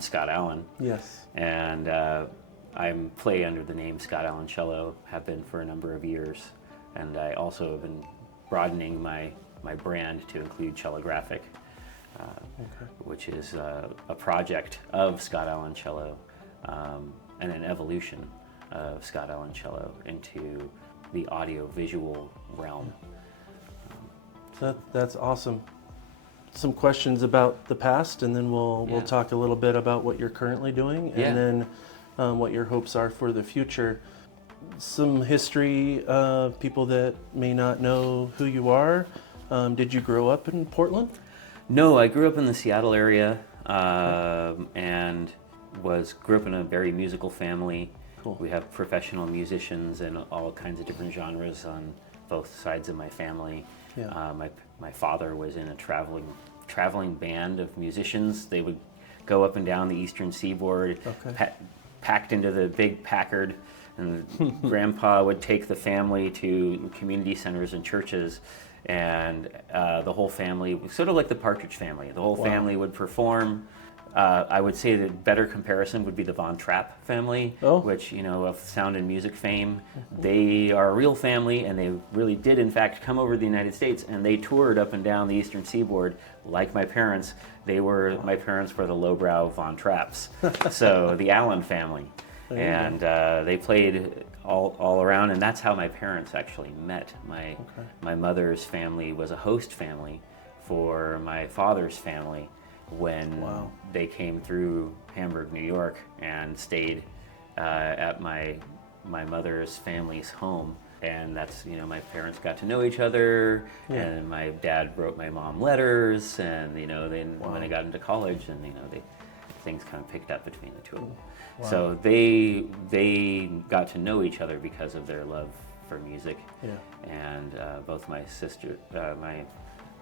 I'm Scott Allen. Yes. And I play under the name Scott Allen Cello, have been for a number of years. And I also have been broadening my brand to include Cellographic, which is a project of Scott Allen Cello and an evolution of Scott Allen Cello into the audio-visual realm. That's awesome. Some questions about the past, and then we'll talk a little bit about what you're currently doing, and then what your hopes are for the future. Some history, people that may not know who you are. Did you grow up in Portland? No, I grew up in the Seattle area and grew up in a very musical family. Cool. We have professional musicians in all kinds of different genres on both sides of my family. Yeah. My father was in a traveling band of musicians. They would go up and down the eastern seaboard, packed into the big Packard, and Grandpa would take the family to community centers and churches, and the whole family, sort of like the Partridge Family, the whole family would perform. I would say the better comparison would be the Von Trapp family, which, of sound and music fame. They are a real family, and they really did, in fact, come over to the United States, and they toured up and down the eastern seaboard like my parents. My parents were the lowbrow Von Trapps, so the Allen family. And they played all around, and that's how my parents actually met. My mother's family was a host family for my father's family when they came through Hamburg, New York, and stayed at my mother's family's home. And that's, my parents got to know each other, and my dad wrote my mom letters, and, then when I got into college, and, things kind of picked up between the two of them. Wow. So they got to know each other because of their love for music. Yeah. And both my sister,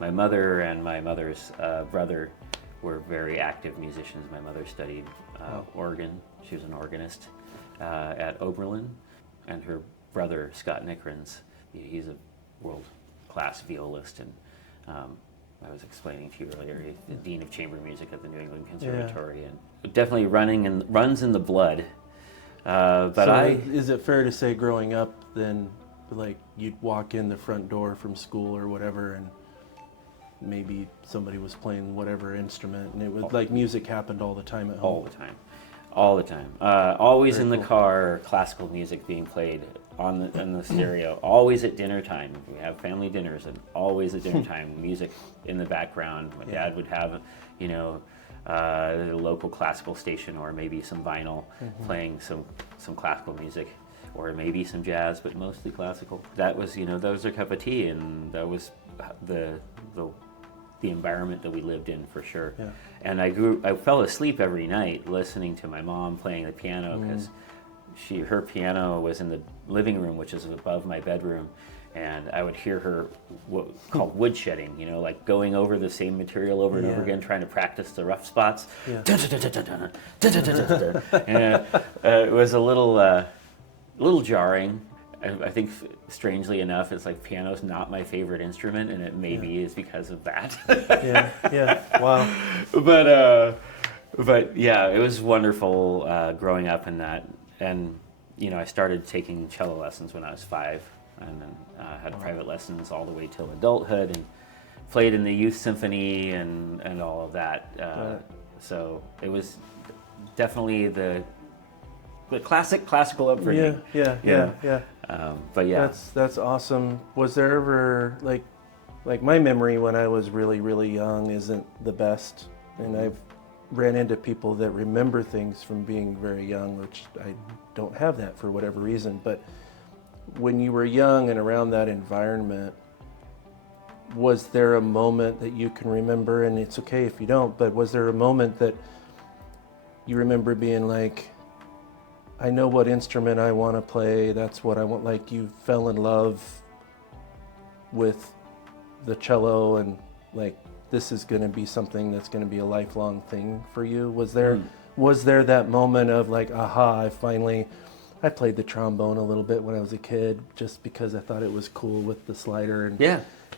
my mother and my mother's brother were very active musicians. My mother studied organ. She was an organist at Oberlin, and her brother, Scott Nickrens, he's a world-class violist, and I was explaining to you earlier, he's the Dean of Chamber Music at the New England Conservatory, and definitely runs in the blood. Is it fair to say growing up then, like, you'd walk in the front door from school or whatever, and maybe somebody was playing whatever instrument, and it was like music happened all the time at home? All the time. Always Very in the car, classical music being played on the stereo. Always at dinner time. We have family dinners, and always at dinner time, music in the background. My dad would have, a local classical station, or maybe some vinyl playing some classical music, or maybe some jazz, but mostly classical. That was, that was their cup of tea, and that was the environment that we lived in, for sure. Yeah. And I fell asleep every night listening to my mom playing the piano, because her piano was in the living room, which is above my bedroom, and I would hear her called woodshedding, like going over the same material over and over again, trying to practice the rough spots. Yeah. And it was a little jarring. I think, strangely enough, it's like piano's not my favorite instrument, and it maybe is because of that. Wow. But yeah, it was wonderful growing up in that. And, I started taking cello lessons when I was 5, and then had private lessons all the way till adulthood, and played in the youth symphony and all of that. So it was definitely the classical upbringing. Yeah. But yeah, that's awesome. Was there ever like my memory when I was really, really young isn't the best, and I've ran into people that remember things from being very young, which I don't have that for whatever reason. But when you were young and around that environment, was there a moment that you can remember, and it's okay if you don't, but was there a moment that you remember being like, I know what instrument I want to play, that's what I want, like you fell in love with the cello, and like this is going to be something that's going to be a lifelong thing for you? Was there that moment of like, aha, I played the trombone a little bit when I was a kid just because I thought it was cool with the slider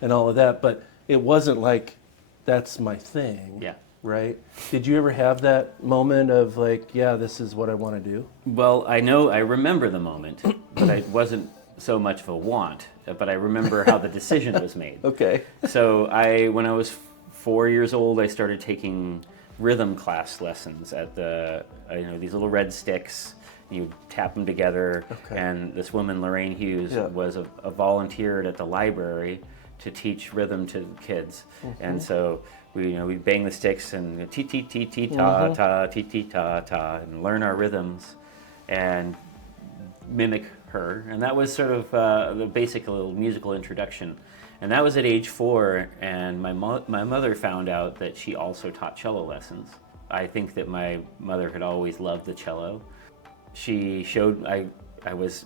and all of that, but it wasn't like that's my thing. Yeah. right? Did you ever have that moment of like, yeah, this is what I want to do? Well, I remember the moment, but it wasn't so much of a want, but I remember how the decision was made. Okay. So when I was 4 years old, I started taking rhythm class lessons at these little red sticks. You tap them together, Okay. and this woman, Lorraine Hughes, Yeah. was a volunteered at the library to teach rhythm to kids. And so we bang the sticks and ti ti ti ti ta ta ti ti ta ta and learn our rhythms and mimic her. And that was sort of the basic little musical introduction. And that was at age 4, and my mother found out that she also taught cello lessons. I think that my mother had always loved the cello. She showed, I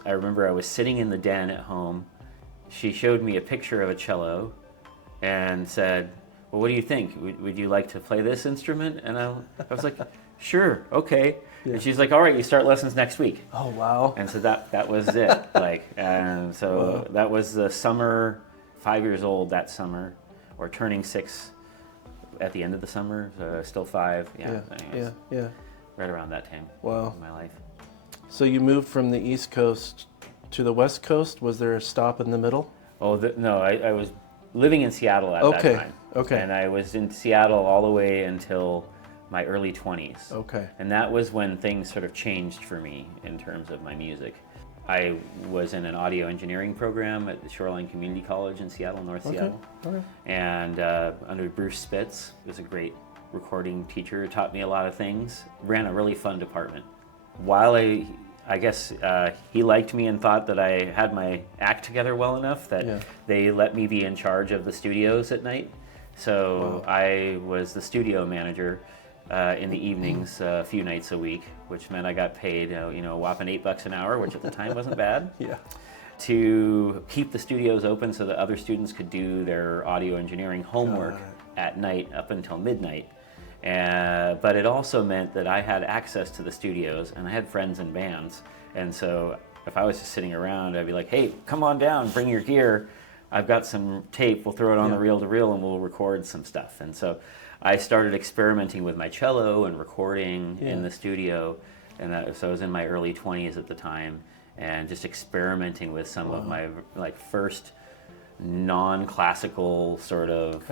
remember I was sitting in the den at home. She showed me a picture of a cello and said, well, what do you think? Would you like to play this instrument? And I was like, sure, okay. Yeah. And she's like, all right, you start lessons next week. Oh, wow. And so that was it. And so Wow. that was the summer, 5 years old that summer, or turning 6 at the end of the summer, so still 5. Yeah. Anyways, Yeah. right around that time Wow. in my life. So you moved from the East Coast to the West Coast. Was there a stop in the middle? Oh, no, I was living in Seattle at Okay, that time. okay. And I was in Seattle all the way until my early 20s. Okay. And that was when things sort of changed for me in terms of my music. I was in an audio engineering program at the Shoreline Community College in Seattle, North Seattle. Okay. And under Bruce Spitz, who was a great recording teacher, taught me a lot of things, ran a really fun department. While I guess he liked me and thought that I had my act together well enough that they let me be in charge of the studios at night. So Wow. I was the studio manager in the evenings a few nights a week, which meant I got paid a whopping $8 an hour, which at the time wasn't bad, Yeah. to keep the studios open so that other students could do their audio engineering homework at night up until midnight. But it also meant that I had access to the studios and I had friends in bands. And so if I was just sitting around, I'd be like, hey, come on down, bring your gear. I've got some tape, we'll throw it on the reel-to-reel and we'll record some stuff. And so I started experimenting with my cello and recording in the studio. And so I was in my early 20s at the time and just experimenting with some of my first non-classical sort of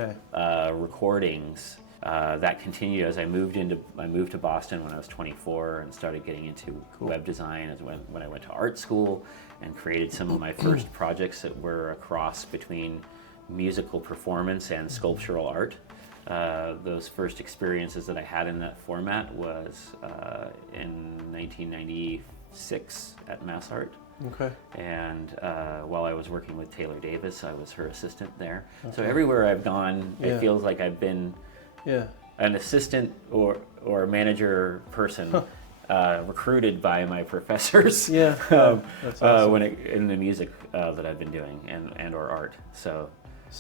recordings. That continued as I moved to Boston when I was 24 and started getting into web design as when I went to art school and created some of my first projects that were a cross between musical performance and sculptural art. Those first experiences that I had in that format was in 1996 at Mass Art. Okay. And while I was working with Taylor Davis, I was her assistant there. Okay. So everywhere I've gone, it feels like I've been an assistant or manager person recruited by my professors. That's awesome. In the music that I've been doing and or art. So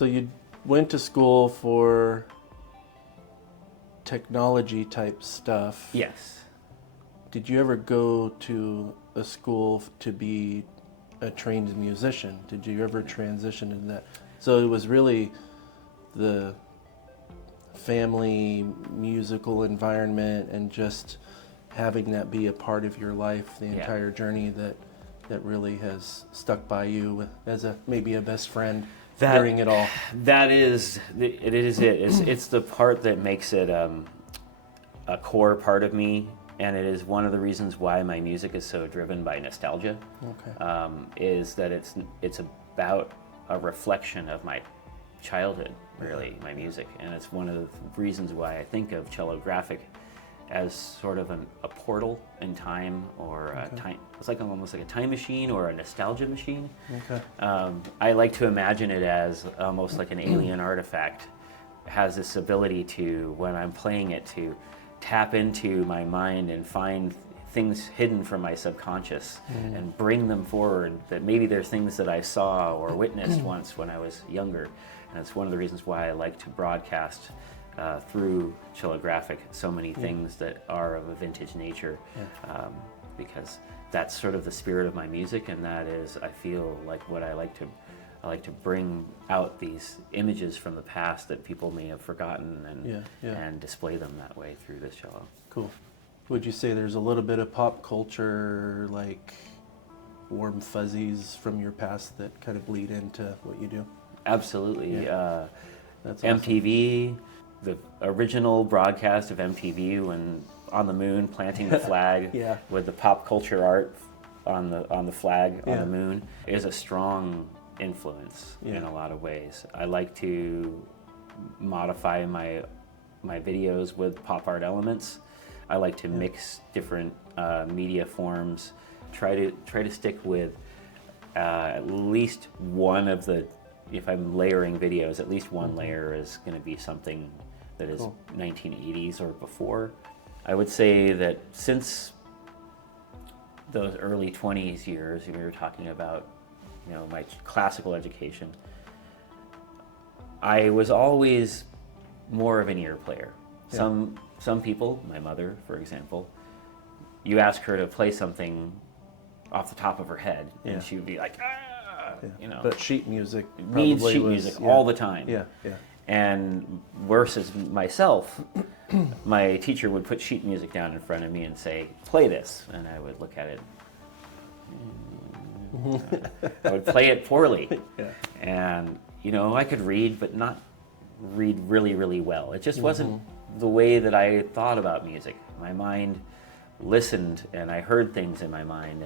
you went to school for technology type stuff. Yes. Did you ever go to a school to be a trained musician? Did you ever transition into that? So it was really the family musical environment and just having that be a part of your life the entire journey that really has stuck by you as maybe a best friend during it all. That is it. It's the part that makes it a core part of me, and it is one of the reasons why my music is so driven by nostalgia. Okay. Is that it's about a reflection of my childhood, really, my music, and it's one of the reasons why I think of Cellographic as sort of a portal in time, or a time. It's almost like a time machine or a nostalgia machine. Okay. I like to imagine it as almost like an alien artifact. It has this ability to, when I'm playing it, to tap into my mind and find things hidden from my subconscious and bring them forward, that maybe they're things that I saw or witnessed once when I was younger. And it's one of the reasons why I like to broadcast through Cellographic so many things that are of a vintage nature, because that's sort of the spirit of my music, and that is, I feel like, what I like to I like to bring out these images from the past that people may have forgotten and display them that way through this cello. Cool. Would you say there's a little bit of pop culture, like warm fuzzies from your past that kind of bleed into what you do? Absolutely. Yeah. That's awesome. MTV, the original broadcast of MTV when on the moon planting the flag Yeah. with the pop culture art on the flag on Yeah. the moon is a strong influence in a lot of ways. I like to modify my videos with pop art elements. I like to mix different media forms. Try to stick with at least one of the. If I'm layering videos, at least one layer is going to be something that is 1980s or before. I would say that since those early 20s years, we were talking about, my classical education, I was always more of an ear player. Yeah. Some people, my mother, for example, you ask her to play something off the top of her head, and she would be like, But sheet music needs sheet music all the time. Yeah. And worse is myself, my teacher would put sheet music down in front of me and say, play this. And I would look at it. I would play it poorly. Yeah. And, I could read, but not read really, really well. It just wasn't the way that I thought about music. My mind listened, and I heard things in my mind,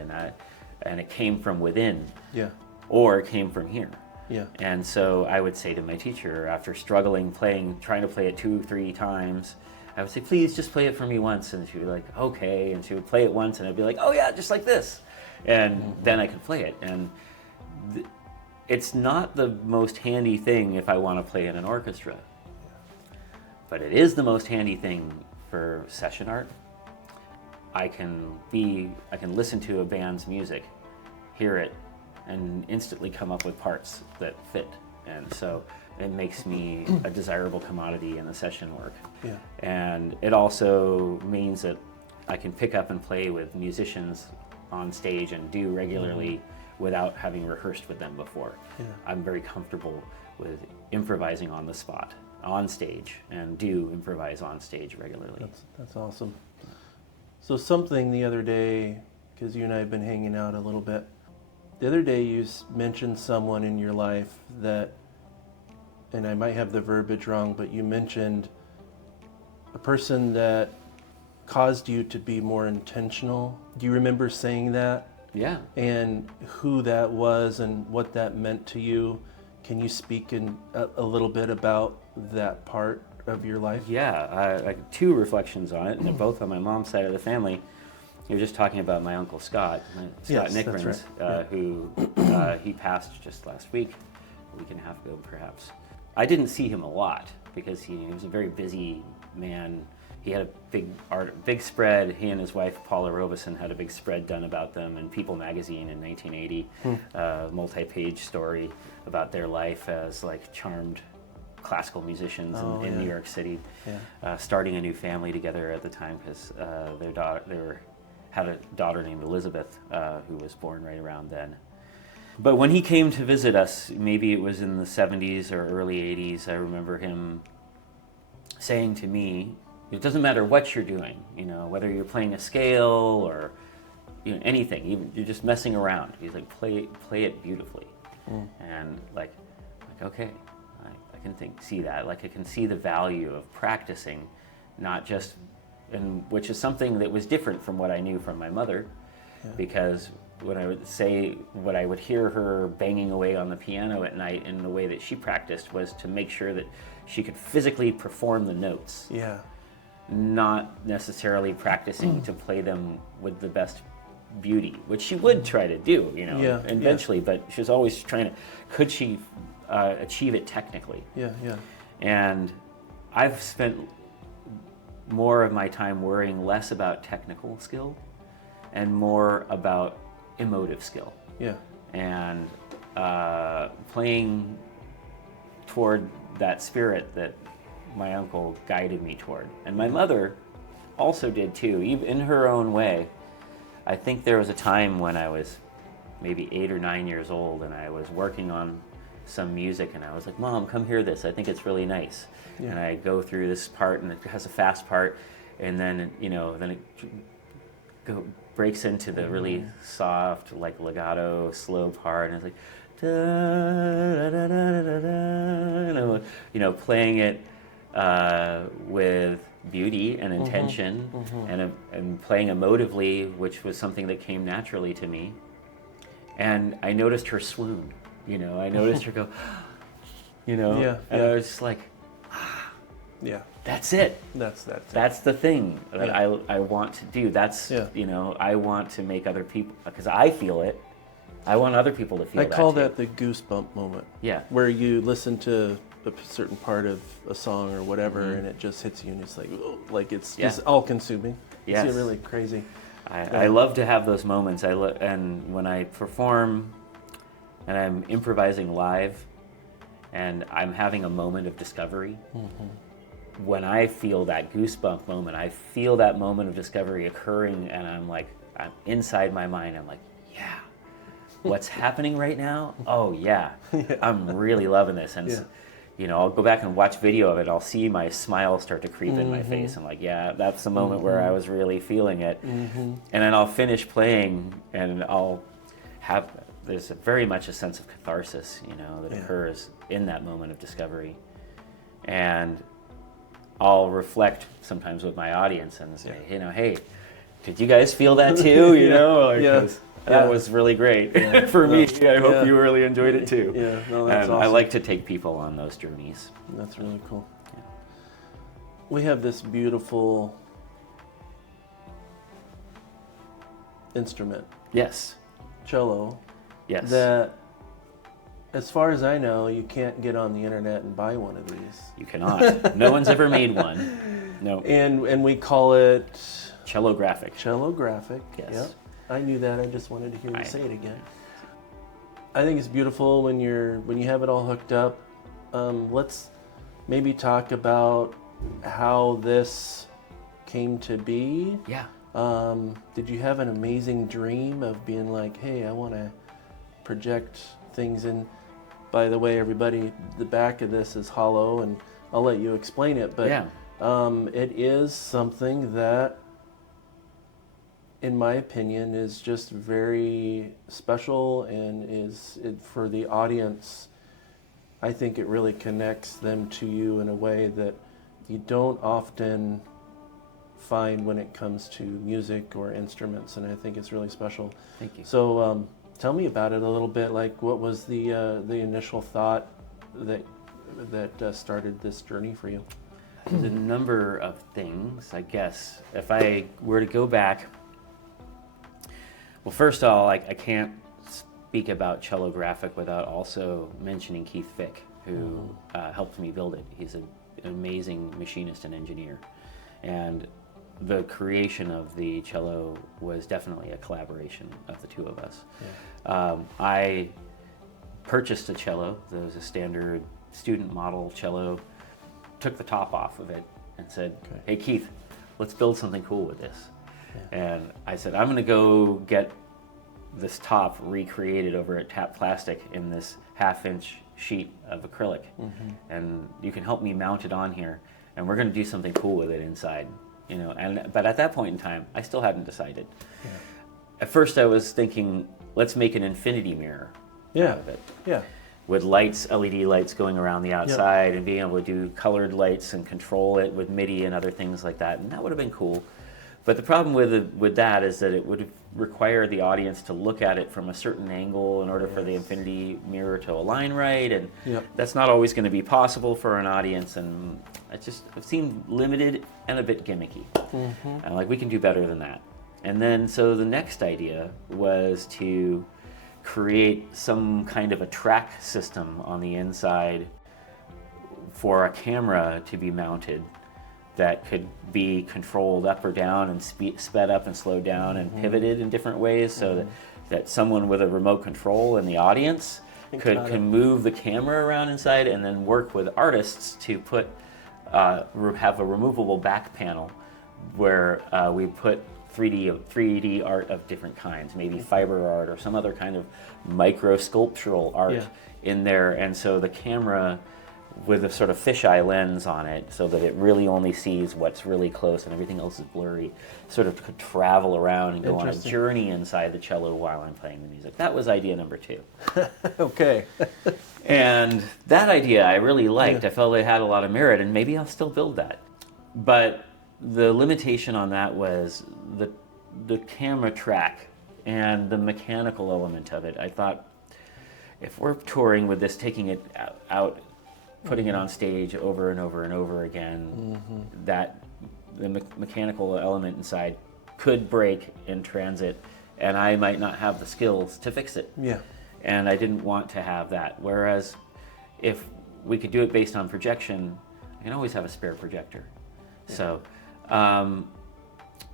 and it came from within. Yeah. Or it came from here. Yeah. And so I would say to my teacher, after struggling trying to play it 2-3 times, I would say, please just play it for me once. And she would be like, okay. And she would play it once, and I'd be like, oh yeah, just like this. And then I could play it. And it's not the most handy thing if I want to play in an orchestra. But it is the most handy thing for session art. I can listen to a band's music, hear it, and instantly come up with parts that fit. And so it makes me a desirable commodity in the session work. Yeah. And it also means that I can pick up and play with musicians on stage and do regularly without having rehearsed with them before. Yeah. I'm very comfortable with improvising on the spot, on stage, and do improvise on stage regularly. That's awesome. So something the other day, because you and I have been hanging out a little bit, the other day you mentioned someone in your life that, and I might have the verbiage wrong, but you mentioned a person that caused you to be more intentional. Do you remember saying that? Yeah. And who that was and what that meant to you? Can you speak in a little bit about that part of your life? Yeah, I two reflections on it, and they're both on my mom's side of the family. You were just talking about my uncle Scott Nickrens, right. Who he passed just last week, a week and a half ago perhaps. I didn't see him a lot because he was a very busy man. He had a big spread. He and his wife Paula Robeson had a big spread done about them in People magazine in 1980, multi-page story about their life as like charmed classical musicians in New York City, starting a new family together at the time because they had a daughter named Elizabeth who was born right around then. But when he came to visit us, maybe it was in the 70s or early 80s, I remember him saying to me, it doesn't matter what you're doing, whether you're playing a scale or anything, even you're just messing around. He's like, play it beautifully. And like okay, I can see that. Like I can see the value of practicing, not just, and which is something that was different from what I knew from my mother, because when I would hear her banging away on the piano at night in the way that she practiced was to make sure that she could physically perform the notes. Yeah. Not necessarily practicing to play them with the best beauty, which she would try to do, eventually, but she was always trying to, could she achieve it technically? Yeah. And I've spent more of my time worrying less about technical skill and more about emotive skill. Yeah. And playing toward that spirit that my uncle guided me toward. And my mother also did too, even in her own way. I think there was a time when I was maybe 8 or 9 years old and I was working on some music, and I was like, Mom, come hear this. I think it's really nice. Yeah. And I go through this part, and it has a fast part, and then then it breaks into the really soft, like legato, slow part, and it's like, da, da, da, da, da, da, playing it with beauty and intention, and playing emotively, which was something that came naturally to me. And I noticed her swoon. I noticed her go, and I was just like, that's it. That's the thing that I want to do. That's I want to make other people, because I feel it. I want other people to feel that. I call that the goosebump moment. Yeah. Where you listen to a certain part of a song or whatever, and it just hits you, and it's like it's just all consuming. Yes. It's really crazy. I love to have those moments. And when I perform, and I'm improvising live, and I'm having a moment of discovery. When I feel that goosebump moment, I feel that moment of discovery occurring, and I'm inside my mind, I'm like, yeah, what's happening right now? Oh yeah, I'm really loving this. And I'll go back and watch video of it. I'll see my smile start to creep in my face. I'm like, yeah, that's the moment where I was really feeling it. And then I'll finish playing, and there's very much a sense of catharsis, that occurs in that moment of discovery. And I'll reflect sometimes with my audience and say, hey, did you guys feel that too? That was really great for me. I hope you really enjoyed it too. Yeah, no, that's awesome. I like to take people on those journeys. That's really cool. Yeah. We have this beautiful instrument. Yes. Cello. Yes. That, as far as I know, you can't get on the internet and buy one of these. You cannot. No one's ever made one. No. And we call it Cellographic. Cellographic. Yes. Yep. I knew that. I just wanted to hear you say it again. I think it's beautiful when you have it all hooked up. Let's maybe talk about how this came to be. Yeah. Did you have an amazing dream of being like, hey, I want to project things in? By the way, everybody, the back of this is hollow, and I'll let you explain it, but it is something that, in my opinion, is just very special, and for the audience, I think it really connects them to you in a way that you don't often find when it comes to music or instruments, and I think it's really special. Thank you. So tell me about it a little bit. Like, what was the initial thought that started this journey for you? There's a number of things, I guess. If I were to go back, well, first of all, I can't speak about Cellographic without also mentioning Keith Fick, who helped me build it. He's an amazing machinist and engineer. And the creation of the cello was definitely a collaboration of the two of us. Yeah. I purchased a cello. There was a standard student model cello, took the top off of it and said, hey Keith, let's build something cool with this. Yeah. And I said, I'm going to go get this top recreated over at Tap Plastic in this 1/2-inch sheet of acrylic. And you can help me mount it on here, and we're going to do something cool with it inside. But at that point in time, I still hadn't decided. Yeah. At first I was thinking, let's make an infinity mirror out of it. Yeah. With lights, LED lights going around the outside, and being able to do colored lights and control it with MIDI and other things like that. And that would have been cool. But the problem with that is that it would require the audience to look at it from a certain angle in order for the infinity mirror to align right, and that's not always going to be possible for an audience, and it seemed limited and a bit gimmicky. And we can do better than that. And then so the next idea was to create some kind of a track system on the inside for a camera to be mounted that could be controlled up or down and sped up and slowed down and pivoted in different ways, so that someone with a remote control in the audience can move the camera around inside, and then work with artists to have a removable back panel where we put 3D art of different kinds, maybe fiber art or some other kind of micro sculptural art in there, and so the camera with a sort of fisheye lens on it so that it really only sees what's really close and everything else is blurry, sort of could travel around and go on a journey inside the cello while I'm playing the music. That was idea number 2. Okay. And that idea I really liked. I felt it had a lot of merit, and maybe I'll still build that. But the limitation on that was the camera track and the mechanical element of it. I thought, if we're touring with this, taking it out, putting it on stage over and over and over again, that the mechanical element inside could break in transit, and I might not have the skills to fix it. Yeah. And I didn't want to have that. Whereas if we could do it based on projection, I can always have a spare projector. Yeah. So,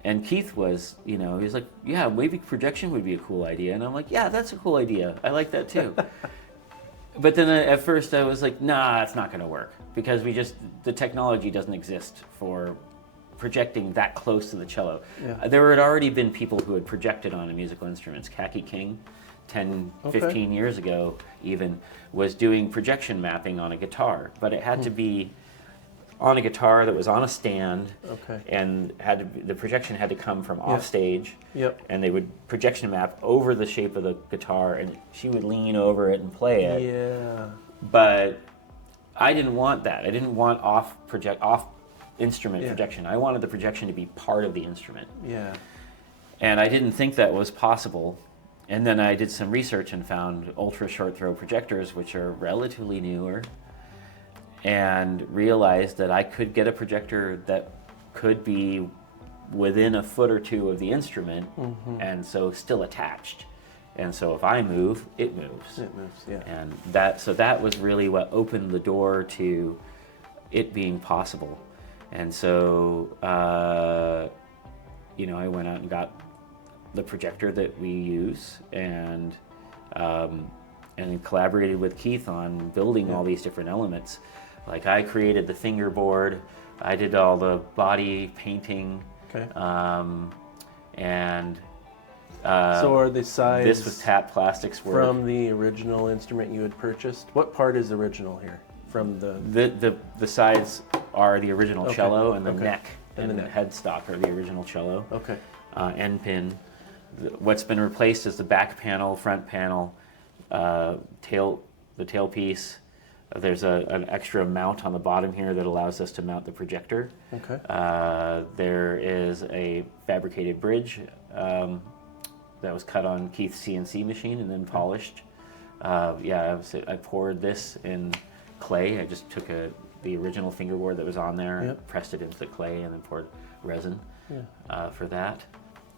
and Keith was, he was like, yeah, maybe projection would be a cool idea. And I'm like, yeah, that's a cool idea. I like that too. But then at first I was like, nah, it's not going to work, because the technology doesn't exist for projecting that close to the cello. Yeah. There had already been people who had projected onto musical instruments. Khaki King, 10, 15 years ago even, was doing projection mapping on a guitar, but it had to be on a guitar that was on a stand, and the projection had to come from off stage, and they would projection map over the shape of the guitar, and she would lean over it and play it. Yeah. But I didn't want that. I didn't want off instrument projection. I wanted the projection to be part of the instrument. Yeah. And I didn't think that was possible. And then I did some research and found ultra short throw projectors, which are relatively newer, and realized that I could get a projector that could be within a foot or two of the instrument, and so still attached. And so if I move, it moves. It moves, yeah. And that was really what opened the door to it being possible. And so, I went out and got the projector that we use, and collaborated with Keith on building all these different elements. Like, I created the fingerboard, I did all the body painting, and so are the sides? This was Tap Plastics work from the original instrument you had purchased. What part is original here? From the sides are the original cello, and the neck and the headstock are the original cello. Okay. End pin. What's been replaced is the back panel, front panel, the tailpiece. There's an extra mount on the bottom here that allows us to mount the projector. Okay. There is a fabricated bridge that was cut on Keith's CNC machine and then polished. I poured this in clay. I just took the original fingerboard that was on there, and pressed it into the clay, and then poured resin for that.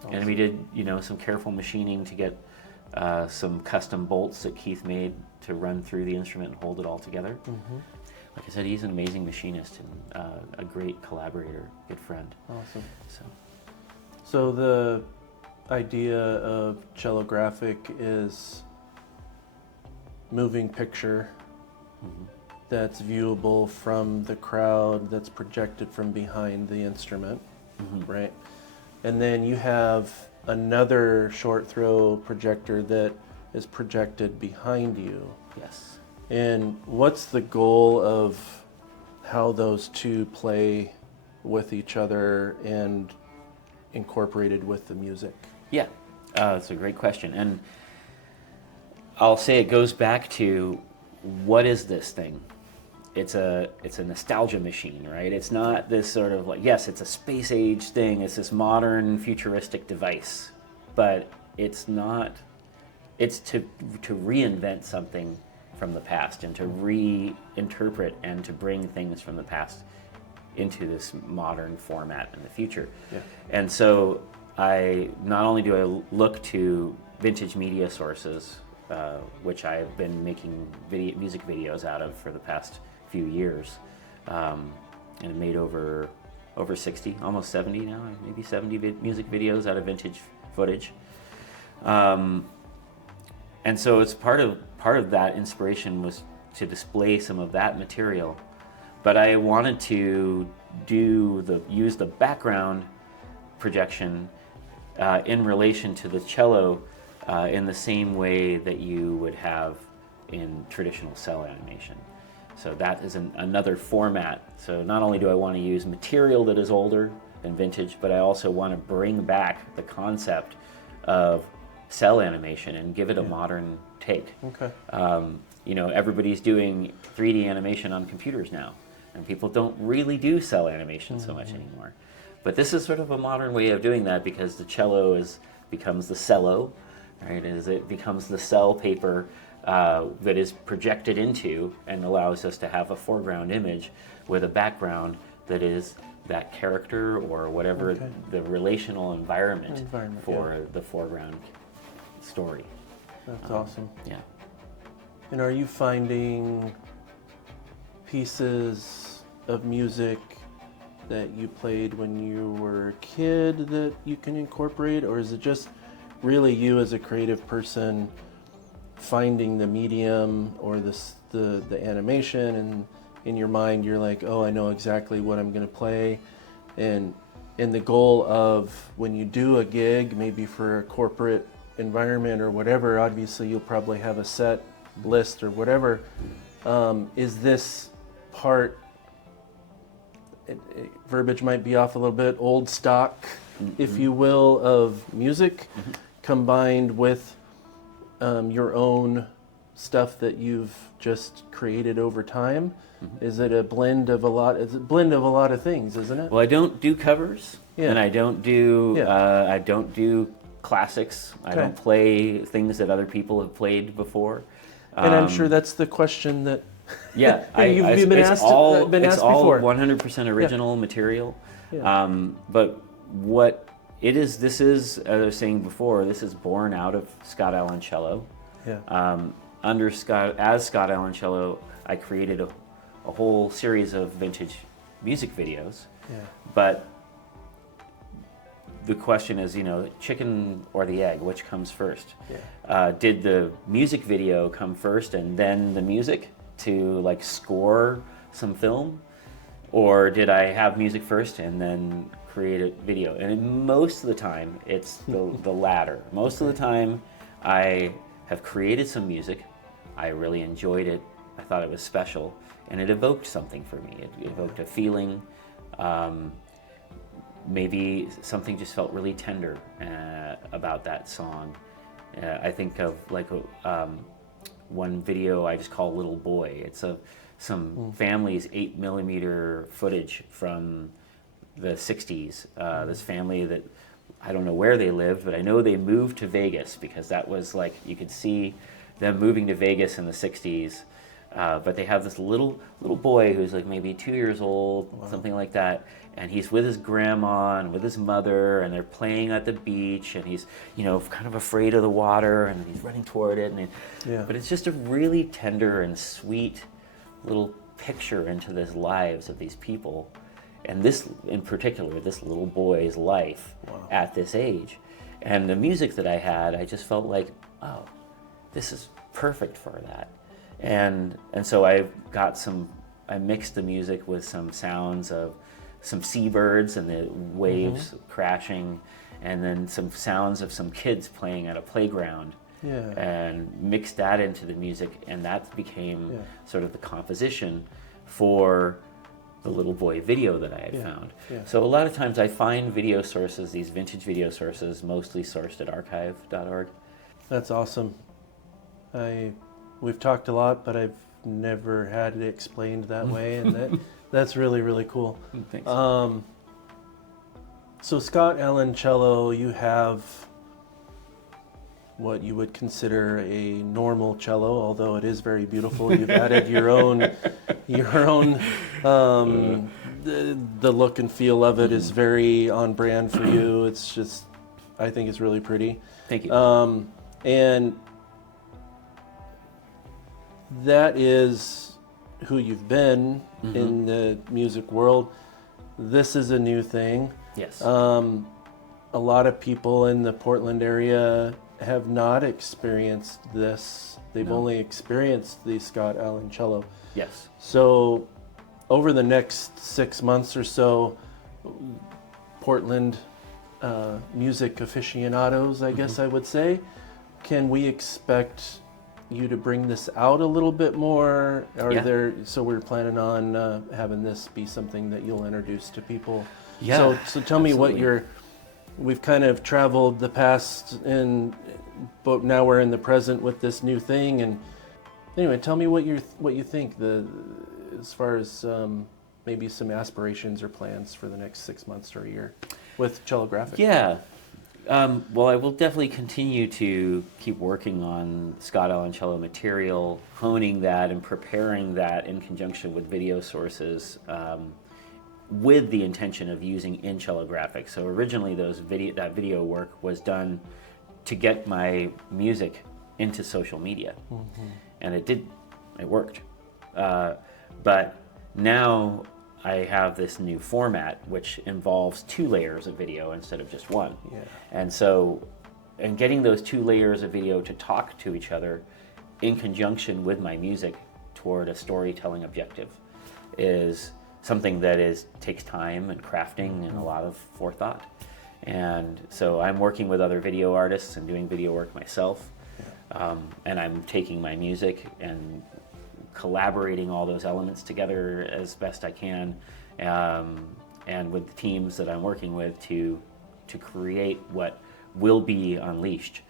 Awesome. And we did, some careful machining to get some custom bolts that Keith made to run through the instrument and hold it all together. Like I said, he's an amazing machinist and a great collaborator, good friend. Awesome. So the idea of Cellographic is moving picture that's viewable from the crowd, that's projected from behind the instrument, right? And then you have another short throw projector that is projected behind you. Yes. And what's the goal of how those two play with each other and incorporated with the music? Yeah, that's a great question. And I'll say it goes back to, what is this thing? It's a nostalgia machine, right? It's not this sort of like, yes, it's a space age thing, it's this modern futuristic device, but it's not, it's to reinvent something from the past and to reinterpret and to bring things from the past into this modern format in the future. Yeah. And so not only do I look to vintage media sources, which I've been making music videos out of for the past few years, and made over 60, almost 70 now, maybe 70 music videos out of vintage footage. And so it's part of that inspiration was to display some of that material, but I wanted to use the background projection in relation to the cello in the same way that you would have in traditional cell animation. So that is another format. So not only do I want to use material that is older and vintage, but I also want to bring back the concept of cell animation and give it a modern take. Okay. You know, everybody's doing 3D animation on computers now, and people don't really do cell animation so much anymore. But this is sort of a modern way of doing that, because the cello becomes the cello, right? As it becomes the cell paper that is projected into and allows us to have a foreground image with a background that is that character or whatever the relational environment for the foreground story. That's awesome. Yeah. And are you finding pieces of music that you played when you were a kid that you can incorporate, or is it just really you as a creative person finding the medium or the animation, and in your mind you're like, oh, I know exactly what I'm going to play, and the goal of when you do a gig, maybe for a corporate environment or whatever, obviously you'll probably have a set list or whatever. Is this part, verbiage might be off a little bit, old stock, if you will, of music combined with your own stuff that you've just created over time? Is it a blend of a lot? It's a blend of a lot of things, isn't it? Well, I don't do covers, and I don't do classics. I don't play things that other people have played before. And I'm sure that's the question that you've been asked all before. 100% original material. Yeah. But what it is, this is, as I was saying before, this is born out of Scott Aloncello. Yeah. Under Scott Aloncello, I created a whole series of vintage music videos. Yeah. But the question is, chicken or the egg, which comes first? Yeah. Did the music video come first and then the music to score some film? Or did I have music first and then create a video? And most of the time, it's the latter. Most of the time, I have created some music. I really enjoyed it. I thought it was special. And it evoked something for me. It evoked a feeling. Maybe something just felt really tender about that song. I think of one video I just call Little Boy. It's of some family's 8mm footage from the 60s. This family that, I don't know where they lived, but I know they moved to Vegas, because that was you could see them moving to Vegas in the 60s. But they have this little boy who's maybe 2 years old, something like that, and he's with his grandma and with his mother, and they're playing at the beach, and he's kind of afraid of the water, and he's running toward it, but it's just a really tender and sweet little picture into the lives of these people, and this in particular, this little boy's life at this age. And the music that I had, I just felt like, oh, this is perfect for that. And so I mixed the music with some sounds of some seabirds and the waves crashing, and then some sounds of some kids playing at a playground, and mixed that into the music, and that became sort of the composition for the Little Boy video that I had found. Yeah. So a lot of times I find video sources, these vintage video sources, mostly sourced at archive.org. That's awesome. We've talked a lot, but I've never had it explained that way, and that's really, really cool. Thanks. So Scott Aloncello, you have what you would consider a normal cello, although it is very beautiful. You've added your own. The look and feel of it is very on brand for you. It's just, I think it's really pretty. Thank you. And that is who you've been in the music world. This is a new thing. Yes. A lot of people in the Portland area have not experienced this. They've only experienced the Scott Aloncello. Yes. So over the next 6 months or so, Portland music aficionados, I guess I would say, can we expect you to bring this out a little bit more? Yeah. So we're planning on having this be something that you'll introduce to people. Yeah, So tell me what absolutely. we've kind of traveled the past, but now we're in the present with this new thing. And anyway, tell me what you think as far as maybe some aspirations or plans for the next 6 months or a year with Cellographic. Yeah. Well, I will definitely continue to keep working on Scott Allen cello material, honing that and preparing that in conjunction with video sources, with the intention of using in Cellographic. So originally, that video work was done to get my music into social media, and it worked. But now I have this new format which involves 2 layers of video instead of just one. Yeah. And getting those 2 layers of video to talk to each other in conjunction with my music toward a storytelling objective is something that takes time and crafting and a lot of forethought. And so I'm working with other video artists and doing video work myself. And I'm taking my music and collaborating all those elements together as best I can, and with the teams that I'm working with to create what will be unleashed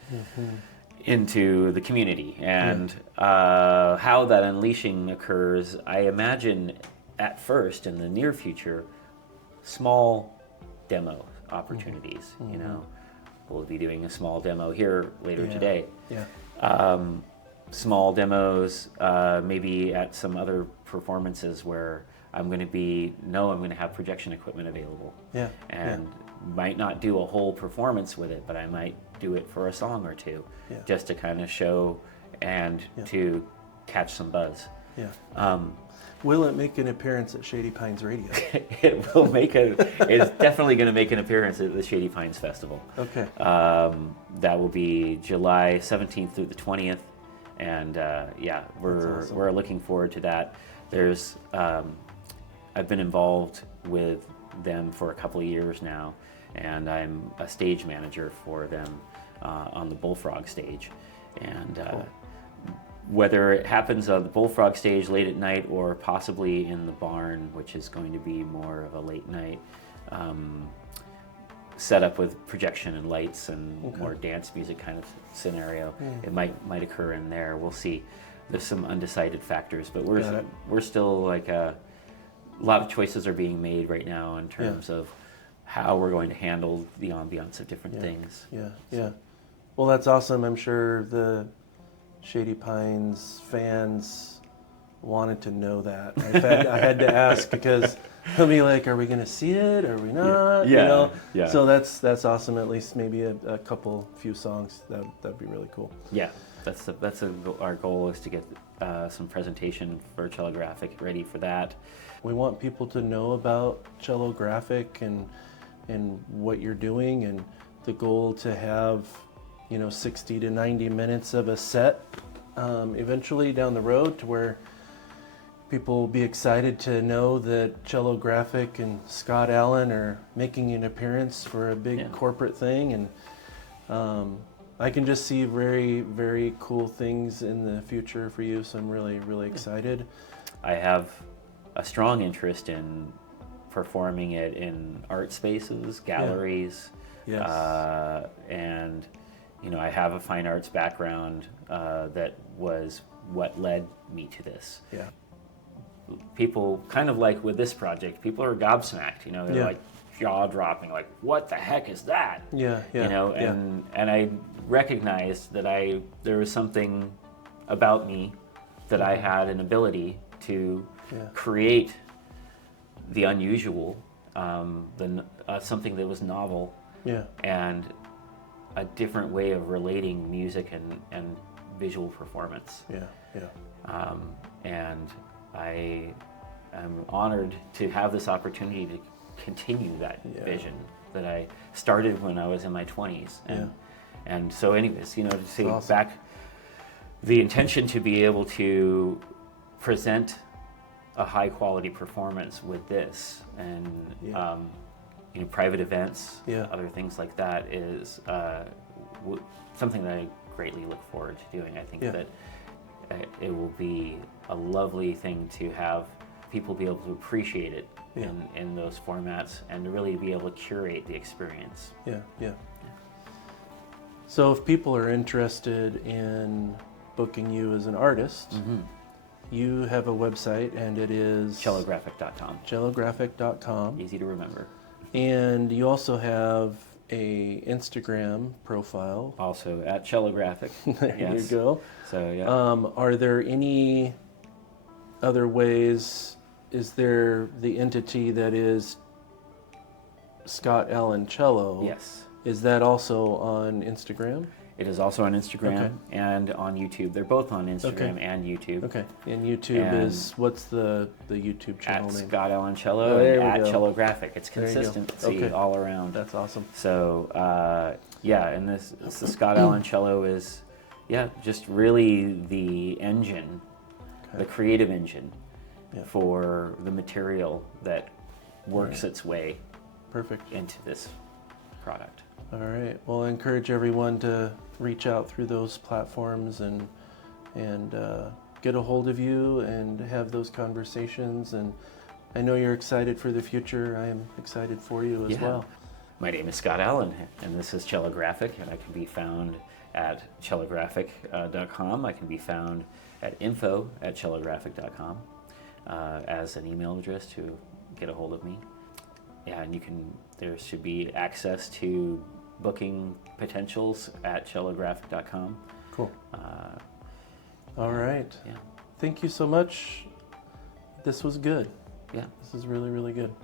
into the community. And how that unleashing occurs, I imagine at first in the near future, small demo opportunities. You know, we'll be doing a small demo here later today. Small demos, maybe at some other performances where I'm going to have projection equipment available. And might not do a whole performance with it, but I might do it for a song or two, just to kind of show and to catch some buzz. Will it make an appearance at Shady Pines Radio? It's definitely going to make an appearance at the Shady Pines Festival. Okay. That will be July 17th through the 20th. And we're awesome. we're looking forward to that. There's I've been involved with them for a couple of years now, and I'm a stage manager for them on the Bullfrog stage. And Cool. Whether it happens on the Bullfrog stage late at night or possibly in the barn, which is going to be more of a late night setup with projection and lights and more dance music kind of scenario, it might occur in there. We'll see. There's some undecided factors, but we're still like a lot of choices are being made right now in terms of how we're going to handle the ambiance of different things. Well, that's awesome. I'm sure the Shady Pines fans wanted to know that. In fact, I had to ask because they'll be like, "Are we going to see it? Are we not?" You know? So that's awesome. At least maybe a few songs. That'd be really cool. Yeah, our goal is to get some presentation for Cellographic ready for that. We want people to know about Cellographic and what you're doing, and the goal to have 60 to 90 minutes of a set eventually down the road, to where people will be excited to know that Cellographic and Scott Allen are making an appearance for a big corporate thing. And I can just see very, very cool things in the future for you, so I'm really, really excited. I have a strong interest in performing it in art spaces, galleries, and I have a fine arts background that was what led me to this. People, kind of like with this project, people are gobsmacked. They're like jaw dropping, like, what the heck is that? And I recognized that there was something about me that I had an ability to create the unusual, something that was novel, and a different way of relating music and visual performance. And I am honored to have this opportunity to continue that vision that I started when I was in my 20s. And so anyways, to say back, the intention to be able to present a high quality performance with this and private events, other things like that is something that I greatly look forward to doing. I think that it will be a lovely thing to have people be able to appreciate it in those formats and to really be able to curate the experience. Yeah. So if people are interested in booking you as an artist, you have a website, and it is Cellographic.com. Cellographic.com. Easy to remember. And you also have a Instagram profile. Also at Cellographic. There Yes. you go. So yeah. Are there any other ways? Is there the entity that is Scott Allen Cello? Yes. Is that also on Instagram? It is also on Instagram and on YouTube. They're both on Instagram and YouTube. Okay. And YouTube is, what's the YouTube channel At name? Scott Allen Cello there and we at go. Cellographic. It's There you go. consistency all around. That's awesome. So and the Scott Allen Cello is just really the engine, the creative engine for the material that works its way Perfect. into this product. All right. Well, I encourage everyone to reach out through those platforms and get a hold of you and have those conversations. And I know you're excited for the future. I am excited for you as well. My name is Scott Allen, and this is Cellographic, and I can be found at cellographic.com. I can be found at info@cellographic.com as an email address to get a hold of me. Yeah, and there should be access to booking potentials at cellographic.com. Cool. All right. Yeah. Thank you so much. This was good. Yeah. This is really, really good.